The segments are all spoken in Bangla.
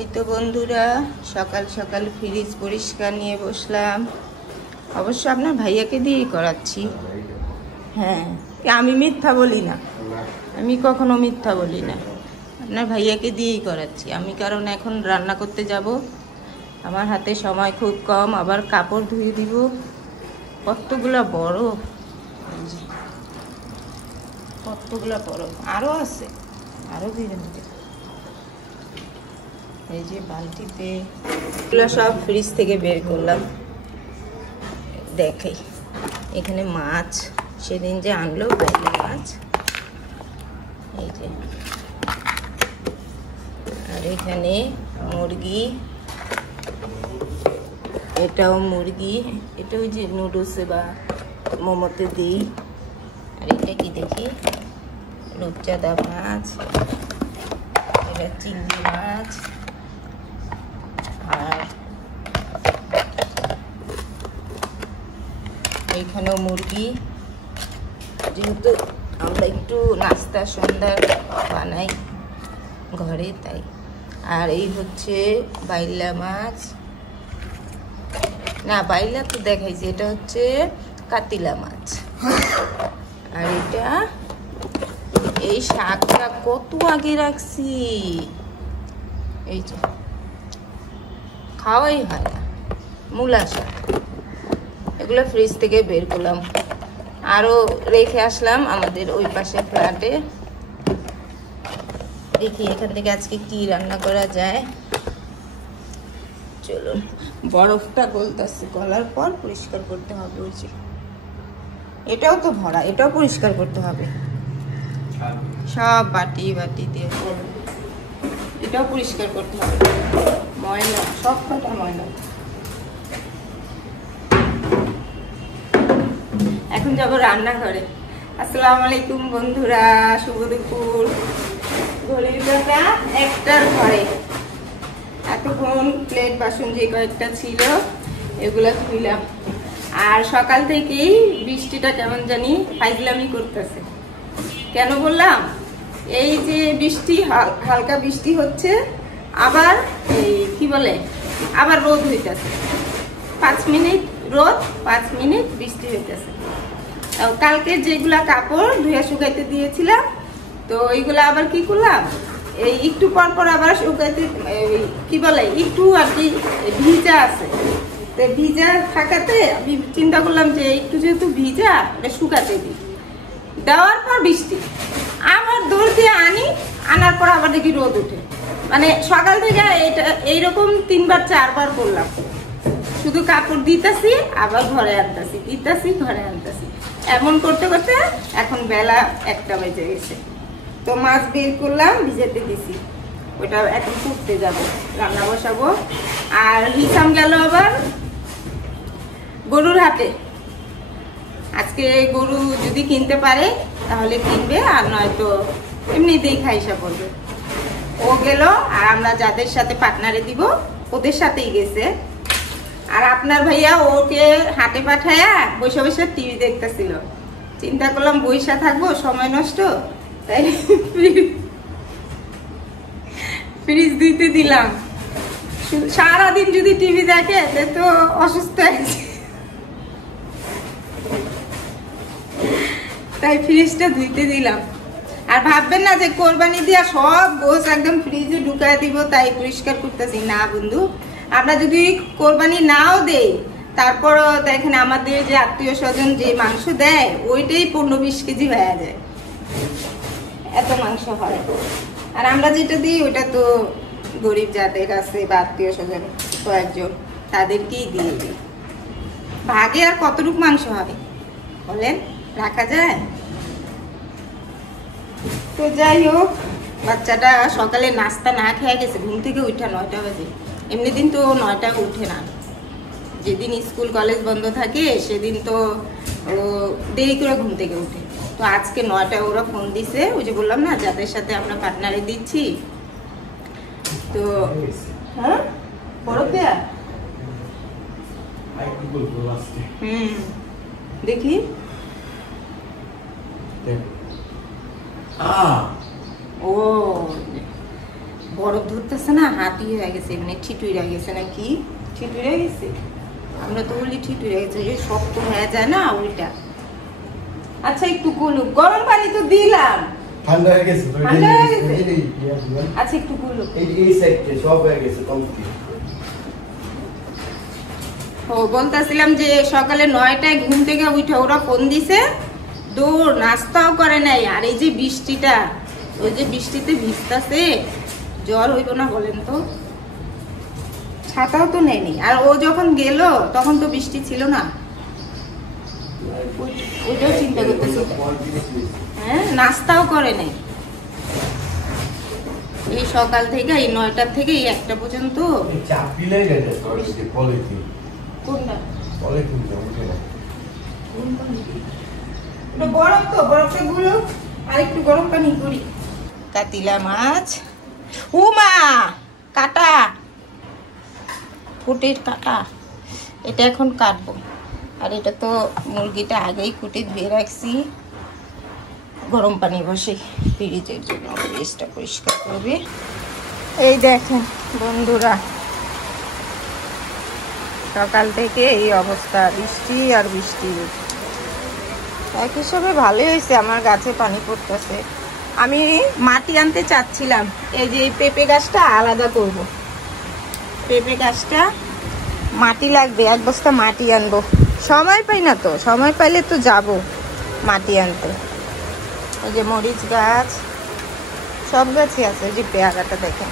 এই তো বন্ধুরা, সকাল সকাল ফ্রিজ পরিষ্কার নিয়ে বসলাম। অবশ্য আপনার ভাইয়াকে দিয়েই করাচ্ছি। হ্যাঁ, আমি মিথ্যা বলি না, আমি কখনো মিথ্যা বলি না। আপনার ভাইয়াকে দিয়েই করাচ্ছি আমি, কারণ এখন রান্না করতে যাব। আমার হাতে সময় খুব কম, আবার কাপড় ধুয়ে দিব। কতগুলা বড়, কতগুলা বড়, আরও আছে, আরও ধীরে ধীরে। এই যে বালতিতে এগুলো সব ফ্রিজ থেকে বের করলাম। দেখাই, এখানে মাছ সেদিন যে আনলো বাইলা মাছ, এই যে। আর এখানে মুরগি, এটাও মুরগি, এটা ওই যে নুডলসে বা মোমোতে দিই। আর এটা কি দেখি, রূপচাঁদা মাছ, এটা চিংড়ি মাছ। আর এইখানেও মুরগি, যেহেতু আমরা একটু নাস্তা সন্ধ্যা বানাই ঘরে, তাই। আর এই হচ্ছে বাইলা মাছ, না বাইলা তো দেখাইছি, এটা হচ্ছে কাতিলা মাছ। আর এটা এই শাকটা কত আগে রাখছি, এই যে খাওয়াই হয় না, মূলা শাক। এগুলো ফ্রিজ থেকে বের করলাম, আরও রেখে আসলাম আমাদের ওই পাশে ফ্ল্যাটে। দেখি এখান থেকে আজকে কি রান্না করা যায়। চলুন, বরফটা গলতেছে, গলার পর পরিষ্কার করতে হবে। ওই যে এটাও তো ভরা, এটাও পরিষ্কার করতে হবে। সব বাটি বাটি দিয়ে এটাও পরিষ্কার করতে হবে, ময়লা, সব কটা ময়লা। এখন যাবো রান্নাঘরে। আসসালামু আলাইকুম বন্ধুরা, শুভ দুপুর। ঘড়ির কাঁটা 1টার ঘরে। এতক্ষণ প্লেট বাসন যে কয়েকটা ছিল এগুলা ধুইলাম। আর সকাল থেকেই বৃষ্টিটা কেমন জানি ফাইজলামি করতেছে। কেন বললাম, এই যে বৃষ্টি, হালকা বৃষ্টি হচ্ছে, আবার এই কি বলে, আবার রোদ হইতেছে। 5 মিনিট রোদ, 5 মিনিট বৃষ্টি হইতেছে। কালকে যেগুলা কাপড় ধুয়ে শুকাইতে দিয়েছিলাম, তো এইগুলা আবার কি করলাম, এই একটু পর পর আবার শুকাইতে, কি বলে, একটু আর কি ভিজা আছে। তো ভিজা থাকাতে আমি চিন্তা করলাম যে একটু যেহেতু ভিজা, এটা শুকাতে দিই। দেওয়ার পর বৃষ্টি, আবার দৌড় দিয়ে আনি, আনার পর আবার দেখি রোদ উঠে। মানে সকাল থেকে এটা এইরকম 3বার 4বার করলাম। শুধু কাপড় দিতেছি, আবার ঘরে আনতেছি, দিতেছি, ঘরে আনতেছি। এমন করতে করতে এখন বেলা 1টা বেজে গেছে। তো মাছ বের করলাম, ভিজাতে দিছি, ওটা এখন কুটতে যাব, রান্না বসাবো। আর হিসাম গেল আবার গরুর হাটে। আজকে গরু যদি কিনতে পারে তাহলে কিনবে, আর নয়তো এমনিতেই খাইসা করবে। ও গেল, আর আমরা যাদের সাথে পার্টনারে দিব ওদের সাথেই গেছে। আর আপনার ভাইয়া ওকে হাটে পাঠায়া বসে বসে টিভি দেখতেছিল। চিন্তা করলাম বইসা থাকবো, সময় নষ্ট, তাই ফ্রিজ দিতে দিলাম। সারাদিন যদি টিভি দেখে তো অসুস্থ হয়েছে, তাই ফ্রিজটা ধুইতে দিলাম। আর ভাববেন না যে কোরবানি দিয়া সব গোছ একদম ফ্রিজে ঢুকায় দিব তাই পরিষ্কার করতেছি, না বন্ধু। আমরা যদি কোরবানি নাও দেই, তারপরও দেখেন আমাদের যে আত্মীয় স্বজন যে মাংস দেয়, ওইটাই 15-20 কেজি হয়ে যায়, এত মাংস হয়। আর আমরা যেটা দিই ওইটা তো গরিব যাদের আছে বা আত্মীয় স্বজন কয়েকজন, তাদেরকেই দিয়ে দিই। ভাগে আর কতটুকু মাংস হয় বলেন, রাখা যায়? তো যাই হোক, বাচ্চাটা সকালে নাস্তা না খেয়ে গেছে, ঘুম থেকে উঠা 9টা বাজে। এমনি দিন তো 9টায় উঠে না, যেদিন স্কুল কলেজ বন্ধ থাকে সেদিন তো ও দেরি করে ঘুম থেকে উঠে। তো আজকে 9টায় ওরা ফোন দিছে, ওই যে বললাম না যাদের সাথে আমরা পার্টনারে দিচ্ছি। তো হ্যাঁ, বড় পেয়া, দেখি ও বড় দুধ করতেছে না, হাতি হয়ে গেছে, মানে ঠিটুইরা গেছে নাকি, ঠিটুইরা গেছে, আমরা তো বলি ঠিটুইরা গেছে, যে শক্ত হয়ে যায় না ওইটা। আচ্ছা একটু গুলুক, গরম পানি তো দিলাম, ঠান্ডা হয়ে গেছে। আচ্ছা একটু গুলুক। এই সাইডে সব হয়ে গেছে কমপ্লিট। ও বলতেছিলাম যে সকালে 9টায় ঘুম থেকে উঠে ওরা ফোন দিছে, দৌড়, নাস্তাও করে নাই। আর এই যে বৃষ্টিটা, ওই যে বৃষ্টিতে ভিজতেছে, জ্বর হইব না বলেন তো? ছাতাও তো নেয়নি। আর ও যখন গেল তখন তো বৃষ্টি ছিল না, ওইটাও চিন্তা করতেছি। হ্যাঁ, নাস্তাও করে নাই এই সকাল থেকে, এই 9টার থেকে এই 1টা পর্যন্ত। চাপি লাগে না সরস্বতী পলিথিন। কোনটা? পলিথিন তো উঠে না। ওটা বরফ তো, বরফটা গুলো আর একটু গরম পানি করি। কাতিলা মাছ, ও মা, কাটা, ফুটের কাটা, এটা এখন কাটবো। আর এটা তো মুরগিটা আগেই কুটে ধুয়ে রাখছি, গরম পানি বসে ফ্রিজের জন্য, ফ্রিজটা পরিষ্কার করবে। এই দেখেন বন্ধুরা, সকাল থেকে এই অবস্থা, বৃষ্টি আর বৃষ্টি। এক হিসাবে ভালোই হয়েছে, আমার গাছে পানি পড়তেছে। আমি মাটি আনতে চাচ্ছিলাম, এই যে এই পেঁপে গাছটা আলাদা করব। পেঁপে গাছটা মাটি লাগবে, 1 বস্তা মাটি আনবো। সময় পাই না তো, সময় পাইলে তো যাব মাটি আনতে। এই যে মরিচ গাছ, সব গাছই আছে। এই যে পেয়ারাটা দেখেন,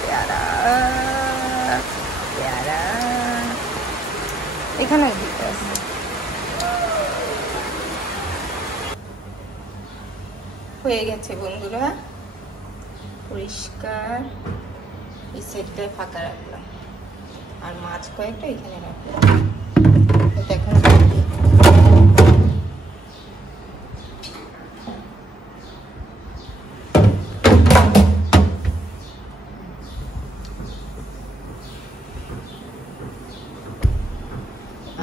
পেয়ারা, পেয়ারা এখানে আছে। হয়ে গেছে বন্ধুরা, পরিষ্কার। এই সাইডটায় ফাঁকা রাখলাম, আর মাছ কয়েকটা এখানে রাখলাম। এটা এখন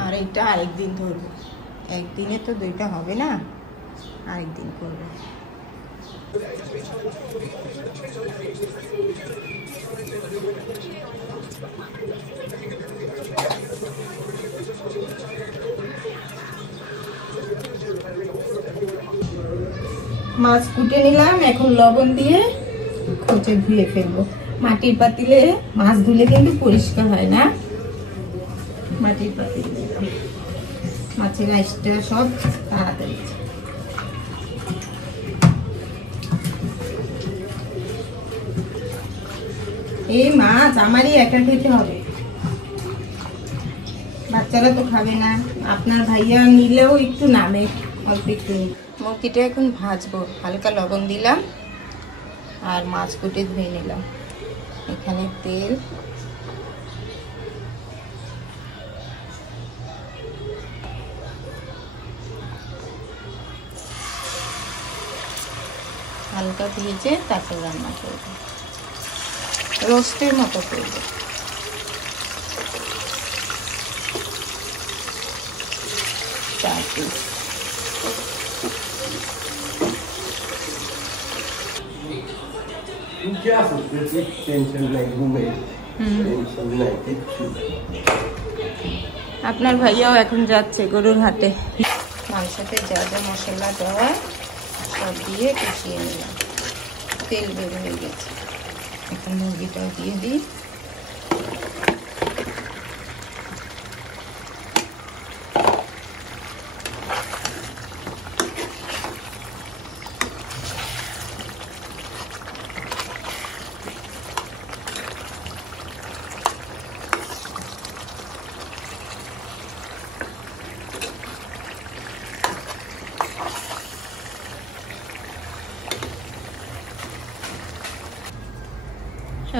আর এটা আরেকদিন ধরবো, একদিনে তো 2টা হবে না, আরেকদিন করবো। মাছ কুটে নিলাম, এখন লবণ দিয়ে খোঁচে ধুয়ে ফেলবো। মাটির পাতিলে মাছ ধুলে কিন্তু পরিষ্কার হয় না, মাটির পাতিলে মাছের আইসটা সব তাড়াতাড়ি। এই মাছ আমারই একা খেতে হবে, বাচ্চারা তো খাবে না। আপনার ভাইয়া নিলেও একটু নামে, অল্প একটু। মুরগিটা এখন ভাজবো, হালকা লবণ দিলাম আর মাছ কুটে ধুয়ে নিলাম। এখানে তেল, হালকা ভেজে তারপর রান্না করবো, রোস্টের মতো করবো। আপনার ভাইয়াও এখন যাচ্ছে গরুর হাটে। মাংসতে যা যা মশলা দেওয়া সব দিয়ে কষিয়ে নিলাম, তেল বের হয়ে গেছে। এখন মুরগিটাও দিয়ে দিই।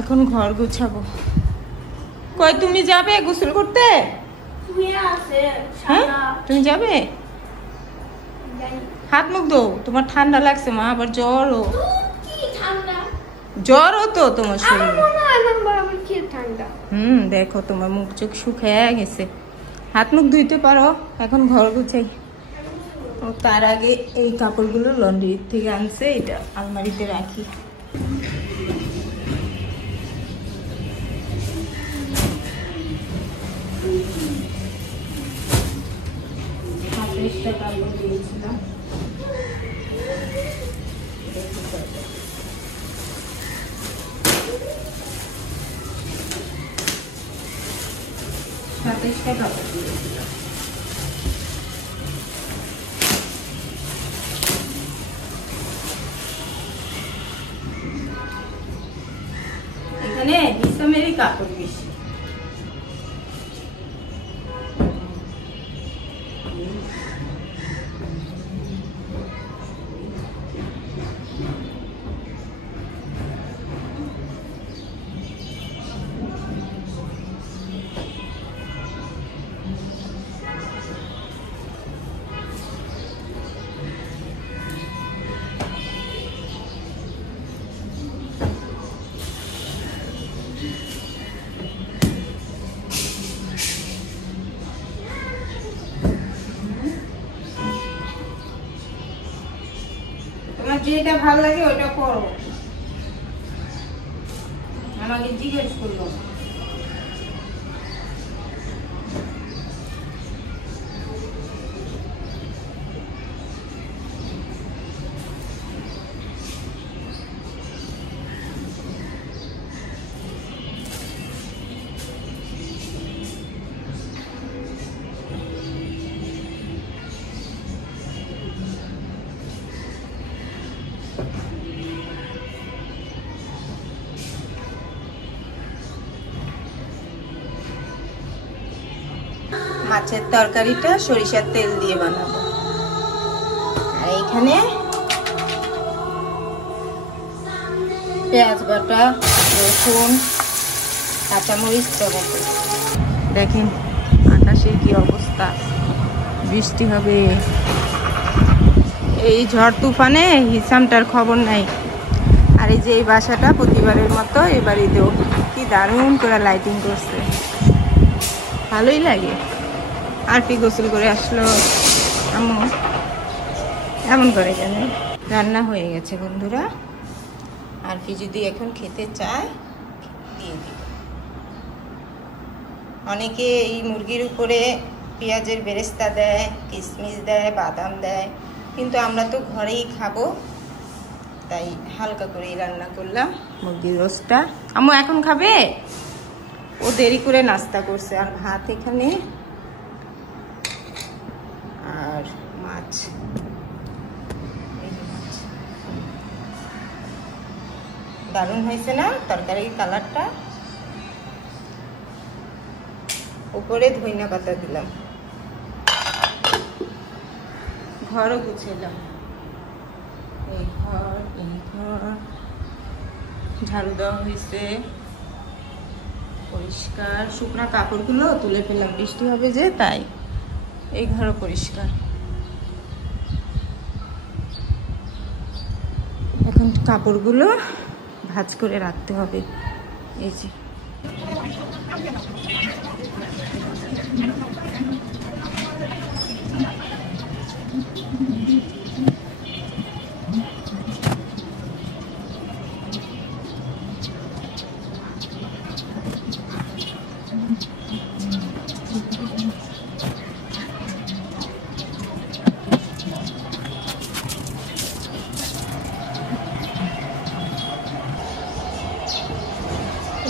এখন ঘর গুছাবো। কই তুমি যাবে গোসল করতে? হ্যাঁ তুমি যাবে? হাত মুখ দো, তোমার ঠান্ডা লাগছে মা, আবার জ্বরও। জ্বরও তো তোমার শরীরে। দেখো তোমার মুখ চোখ শুকিয়ে গেছে, হাত মুখ ধুইতে পারো। এখন ঘর গুছাই। ও তার আগে এই কাপড়গুলো লন্ড্রি থেকে আনছে, এটা আলমারিতে রাখি। দিয়েছিলাম। সাতাইশটা কাপড় দিয়েছিলাম। এখানে হিসামেরই কাপড় বেশি। তোমার যেটা ভালো লাগে ওটা করো, আমাকে জিজ্ঞেস করলো। মাছের তরকারিটা সরিষার তেল দিয়ে বানাবো। আর এইখানে পেঁয়াজ বাটা, রসুন, কাঁচামরিচ, টমেটো। দেখেন আকাশের কি অবস্থা, বৃষ্টি হবে। এই ঝড় তুফানে হিসামটার খবর নাই। আর এই যে এই বাসাটা প্রতিবারের মতো এবারেও কি দারুণ করে লাইটিং করছে, ভালোই লাগে। আর কি গোসল করে আসলো আম্মু, এমন করে কেন? রান্না হয়ে গেছে বন্ধুরা। আর কি যদি এখন খেতে চায় দিয়ে দিব। অনেকে এই মুরগির উপরে পেঁয়াজের বেরেস্তা দেয়, কিশমিশ দেয়, বাদাম দেয়, কিন্তু আমরা তো ঘরেই খাবো, তাই হালকা করেই রান্না করলাম মুরগির রোস্টটা। আম্মু এখন খাবে? ও দেরি করে নাস্তা করছে। আর ভাত এখানে, আর মাছ। দারুণ হয়েছে না তরকারির কালারটা? উপরে ধনিয়া পাতা দিলাম, ঘরও গুছাইলাম। এই ঘর ঝাড়ু দেওয়া হয়েছে, পরিষ্কার। শুকনা কাপড়গুলো তুলে ফেললাম, বৃষ্টি হবে যে তাই। এই ঘরও পরিষ্কার। এখন কাপড়গুলো ভাঁজ করে রাখতে হবে। এই যে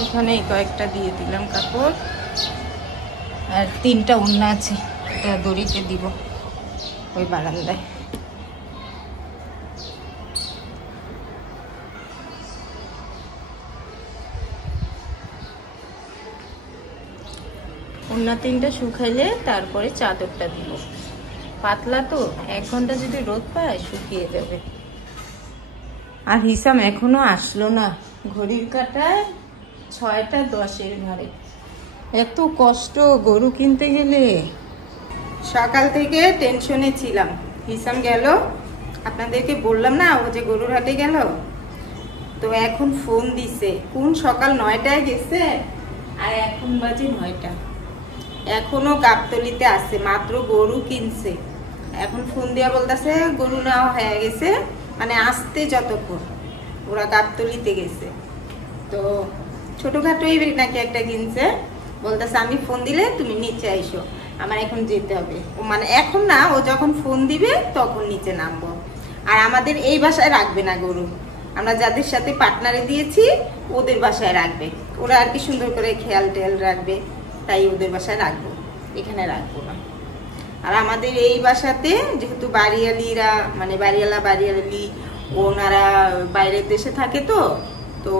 এখানে কয়েকটা দিয়ে দিলাম কাপড়। আর 3টা ওড়না আছে, এটা দড়িতে দিব ওই বারান্দায়। ওড়না 3টা শুকাইলে তারপরে চাদরটা দিব। পাতলা তো, 1 ঘন্টা যদি রোদ পায় শুকিয়ে যাবে। আর হিসাম এখনো আসলো না, ঘড়ির কাঁটায় 6টা 10-এর ঘরে। এত কষ্ট গরু কিনতে গেলে। সকাল থেকে টেনশনে ছিলাম। হিসাম গেল, আপনাদেরকে বললাম না ও যে গরুর হাটে গেল, তো এখন ফোন দিছে। কোন সকাল 9টায় গেছে আর এখন বাজে 9টা, এখনো গাবতলিতে আছে, মাত্র গরু কিনছে। এখন ফোন দিয়া বলতেছে গরু নেওয়া হয়ে গেছে, মানে আসতে যতক্ষণ ওরা গাবতলিতে গেছে। তো ছোটখাটোই নাকি একটা কিনছে, বলতেছে আমি ফোন দিলে তুমি নিচে আইসো। আমার এখন যেতে হবে। ও মানে এখন না, ও যখন ফোন দিবে তখন নিচে নামবো। আর আমাদের এই বাসায় রাখবে না গরু, আমরা যাদের সাথে পার্টনারে দিয়েছি ওদের বাসায় রাখবে। ওরা আর কি সুন্দর করে খেয়াল টেয়াল রাখবে, তাই ওদের বাসায় রাখবো, এখানে রাখবো না। আর আমাদের এই বাসাতে যেহেতু বাড়িয়ালিরা মানে বাড়িয়ালি ওনারা বাইরের দেশে থাকে, তো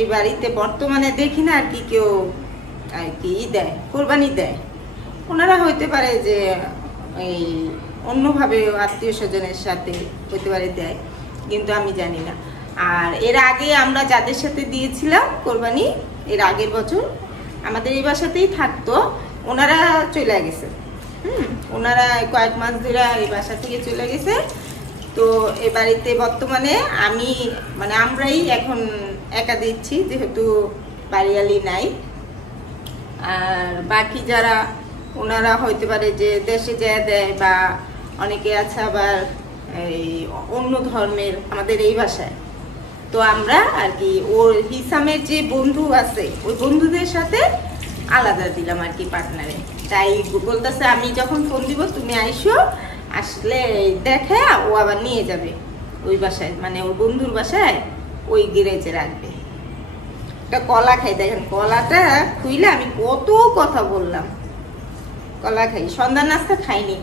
এই বাড়িতে বর্তমানে দেখি না আর কি কেউ আর কি দেয়, কোরবানি দেয়। ওনারা হইতে পারে যে এই অন্যভাবে আত্মীয় স্বজনের সাথে হইতে পারে দেয়, কিন্তু আমি জানি না। আর এর আগে আমরা যাদের সাথে দিয়েছিলাম কোরবানি, এর আগের বছর আমাদের এই বাসাতেই থাকতো, ওনারা চলে গেছে। ওনারা কয়েক মাস ধরে এই বাসা থেকে চলে গেছে। তো এ বাড়িতে বর্তমানে আমি মানে আমরাই এখন একা দিচ্ছি, যেহেতু বাড়িয়ালি নাই। আর বাকি যারা ওনারা হইতে পারে যে দেশে যায় দেয়, বা অনেকে আছে আবার এই অন্য ধর্মের আমাদের এই বাসায়। তো আমরা আর কি ওর হিসামের যে বন্ধু আছে ওই বন্ধুদের সাথে আলাদা দিলাম আর কি পার্টনারে। তাই বলতেছে আমি যখন ফোন দিব তুমি আইসো, আসলে দেখে ও আবার নিয়ে যাবে ওই বাসায়, মানে ওর বন্ধুর বাসায় ওই গ্যারেজে রাখবে। একটা কলা খাই, দেখেন কলাটা খুইলে আমি কত কথা বললাম। কলা খাই, সন্ধ্যার নাস্তা খাইনি।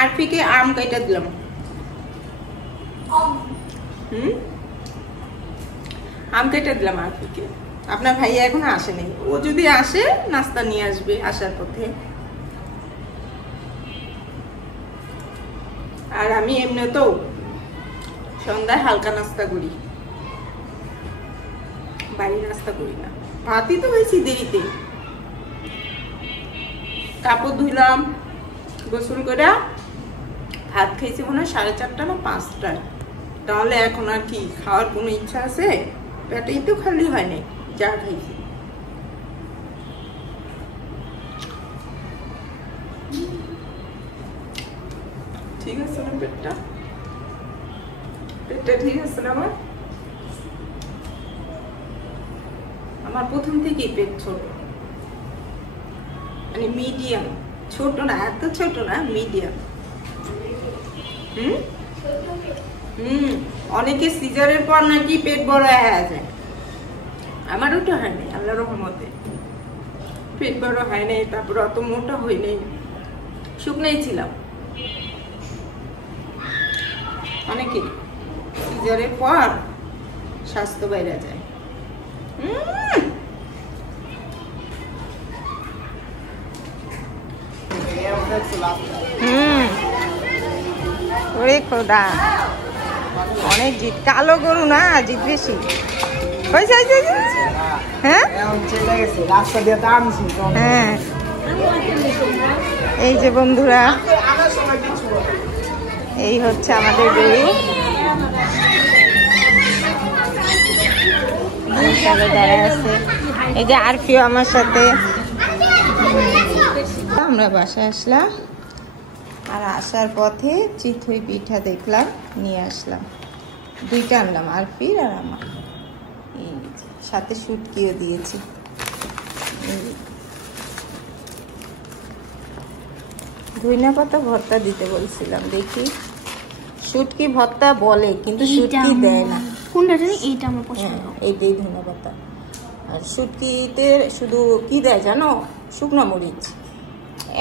আরফিকে আম কাইটা দিলাম। আম কেটে দিলাম আরফিকে। আপনার ভাইয়া এখনো আসেনি, ও যদি আসে নাস্তা নিয়ে আসবে আসার পথে। আর আমি এমনিতেও সন্ধ্যায় হালকা নাস্তা করি, বাড়ির নাস্তা করি না। ভাতই তো হয়েছি দেরিতে, কাপড় ধুইলাম, গোসল করে ভাত খাইছি মনে হয় 4:30 না 5টায়। তাহলে এখন আর কি খাওয়ার কোনো ইচ্ছা আছে? পেটেই তো খালি হয় নাই, যা খাইছি। ঠিক আছে না পেটটা? পেটটা ঠিক আছে না আমার প্রথম থেকেই পেট ছোট, মানে মিডিয়াম, ছোট না, এত ছোট না, মিডিয়াম। অনেকে সিজারের পর নাকি পেট বড় হয়ে যায়, আমার ওটা হয়নি আল্লাহর রহমতে। পেট বড় হয় নাই, তারপর অত মোটা হই নাই, শুকনাই ছিলাম। অনেকে সিজারের পর স্বাস্থ্য বাইরে যায়। ওরে খোদা, অনেক জিত, কালো গরু না, জিত বেশি হয়েছে। হ্যাঁ হ্যাঁ, এই যে বন্ধুরা, এই হচ্ছে আমাদের গরু। দাঁড়ায় আছে, এই যে আরফিও আমার সাথে। আমরা বাসায় আসলাম, আর আসার পথে চিতই পিঠা দেখলাম, নিয়ে আসলাম। 2টা আনলাম, আরফির আর আমার। এই সাথে শুটকিও দিয়েছি। ধইনা পাতা ভর্তা দিতে বলছিলাম, দেখি। শুটকি ভর্তা বলে, কিন্তু শুটকি দেয় না। কোনটা জানি, এইটা আমার পছন্দ। এইটাই ধইনা পাতা। আর শুটকিতে শুধু কি দেয় জানো? শুকনো মরিচ,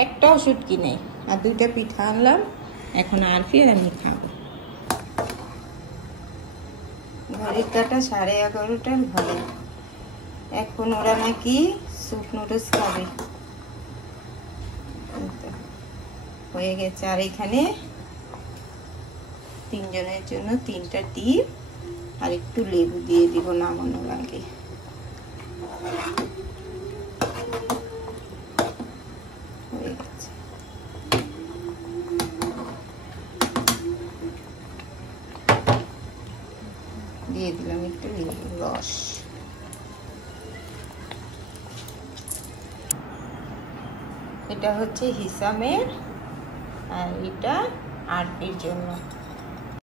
একটাও শুটকি নেই। আর 2টা পিঠা আনলাম, এখন আরফি আর আমি খাবো। ঘড়ির কাটা 11:30টার ঘরে। এখন ওরা নাকি স্যুপ নুডলস খাবে, হয়ে গেছে। আর এখানে 3 জনের জন্য 3টা ডিম আর একটু লেবু দিয়ে দিব নামানোর আগে। হয়ে গেছে। দিয়ে দিলাম একটু লেবুর রস। এটা হচ্ছে হিসামের, আর এটা আরফির জন্য।